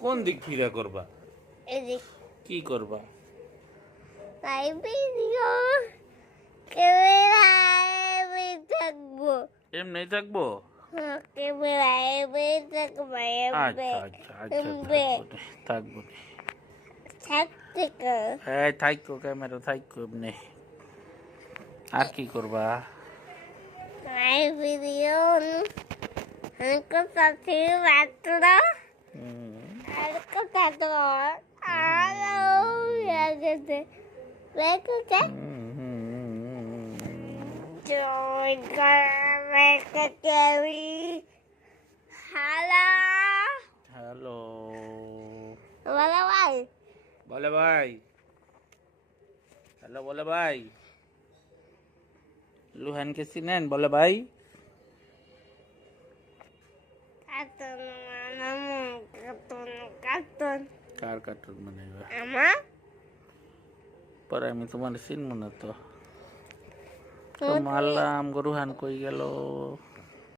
কোন দিক ফিরা করবা? কি করবা? এমনি থাকবো। আচ্ছা আচ্ছা আচ্ছা থাকবো। হ্যাঁ থাকো, ক্যামেরা থাকো এমনি। আর কি করবা? হ্যালো বলে ভাই, হ্যালো বলে ভাই, লুহানকে চিনেন? বলে ভাই কার কার্টুন বানাইবা? পরে আমি তোমার চিনব না তো। মারলাম, গরুহান কই গেল?